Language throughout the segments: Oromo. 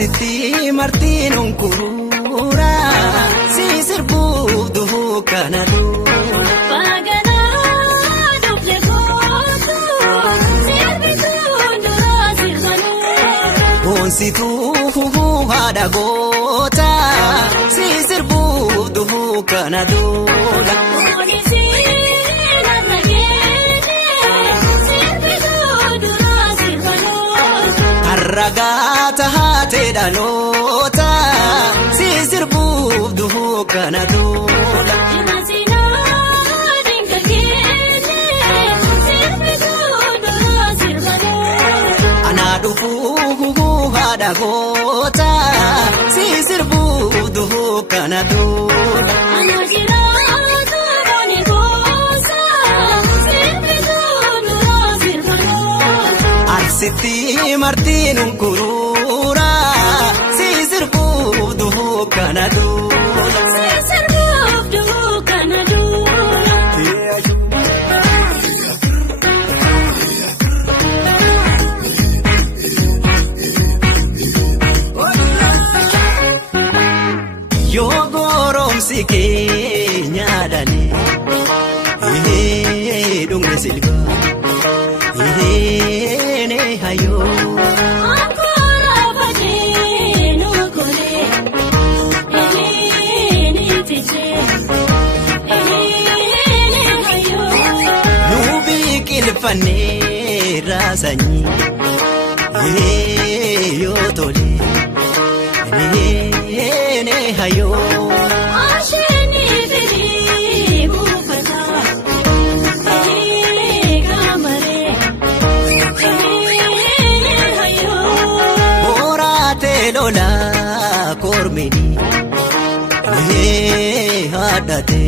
Arsiti martiin unkurura si sirbu duhu kanadu Pagana duble kotu sirbitu dura sirbanu Onsitu hada gota si sirbu duhu kanadu Onisi naragene sirbitu dura sirbanu Arragata hate dalota si sirbu duhu kanadu Imasina dingakene sirbitu dura sirbanu Anadufu hada gota si sirbu duhu kanadu Anajira boni gosa sirbitu dura sirbanu Arsiti martiin unkurura si sirbu duhu kanadu sirbu duhu kanadu Yogorom sikenya dani dungne silga ne hayo Ankora badenu kore ni tije ni hayo nubi kilfane rasani yo tole ne hayo asheni biri mufata kamare hayo Orate lola kormini hadate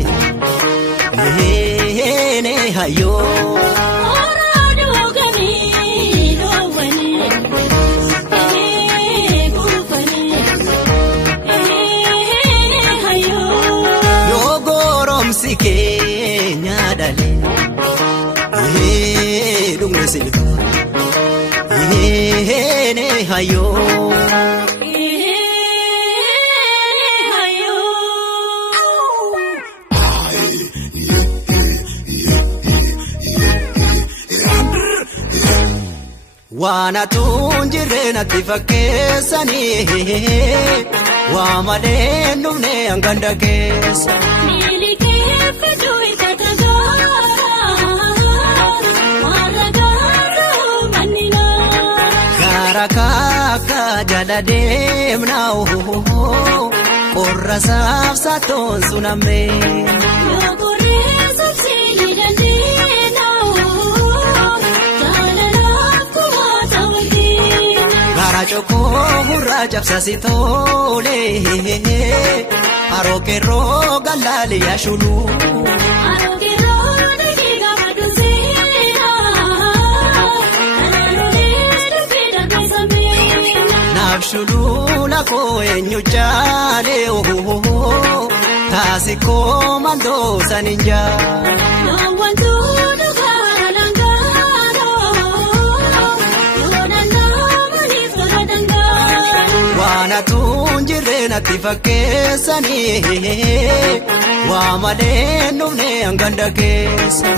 ne hayo oradu gani lowani gufani hayo Yogorom sikenya dani dungne silga ne hayo hayo Wana tunjire natti fakkeessani Waamale numne anganda keessa Nilikeeffadhu itatagaara warragaara mannina Gara kakka jala deemna Qorra saafsatoon suname Yoogoree sabsiini dandeena jaalalaaf kumaata waliin Gara chokoo hurra cabsasi tole Harookeroo galaali yaashulu Arookeroo dakiiga maduseera Kanaanulee dubbii darbeessamee Naafshulu lakoo eenyu jaale Taasikoo mandoo saninjaa Loowwantu dhugaara langaaroo yoonannaamaniif tola dangaaroo Waana tunjire natti fakkeessani Waamale numne anganda keessa